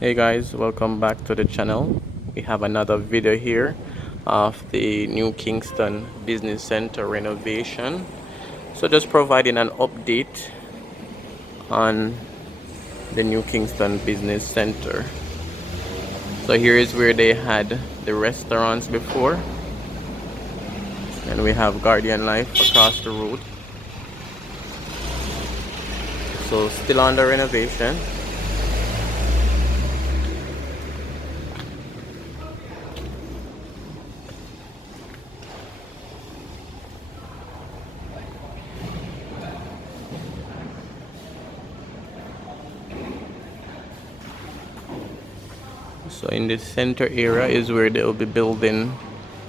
Hey guys, welcome back to the channel. We have another video here of the new Kingston Business Center renovation. So just providing an update on the new Kingston Business Center. So here is where they had the restaurants before, and we have Guardian Life across the road. So still under renovation. So in the center area is where they'll be building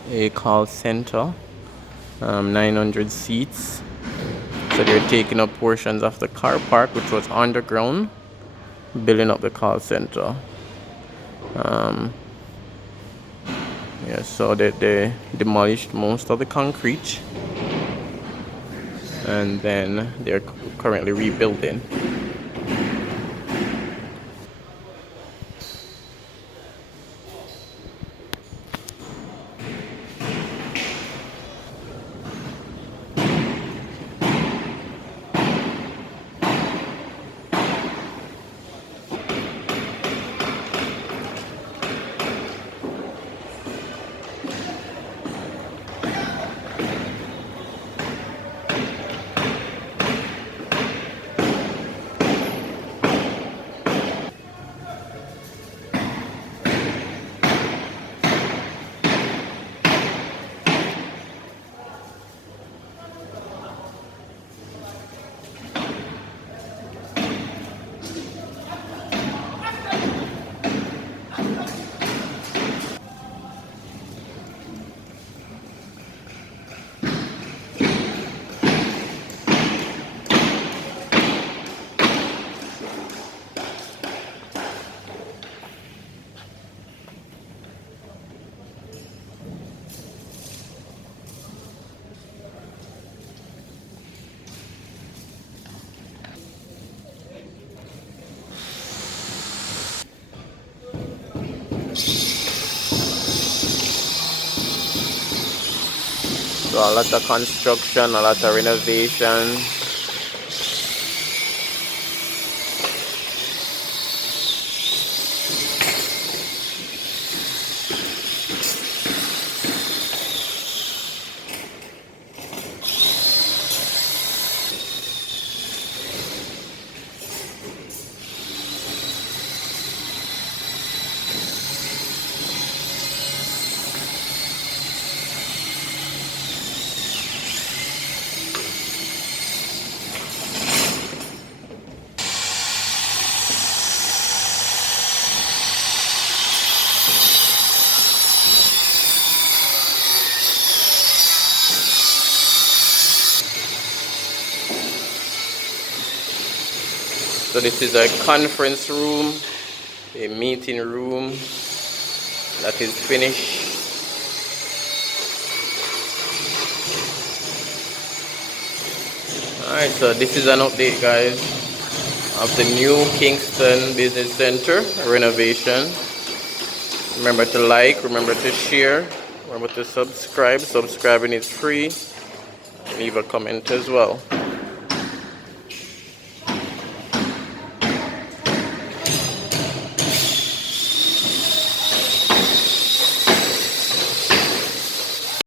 a call center, 900 seats. So they're taking up portions of the car park, which was underground, building up the call center. Yeah, so they demolished most of the concrete, and then they're currently rebuilding. So a lot of construction, a lot of renovation. So this is a conference room, a meeting room that is finished. Alright, so this is an update, guys, of the new Kingston Business Center renovation. Remember to like, remember to share, remember to subscribe. Subscribing is free. Leave a comment as well.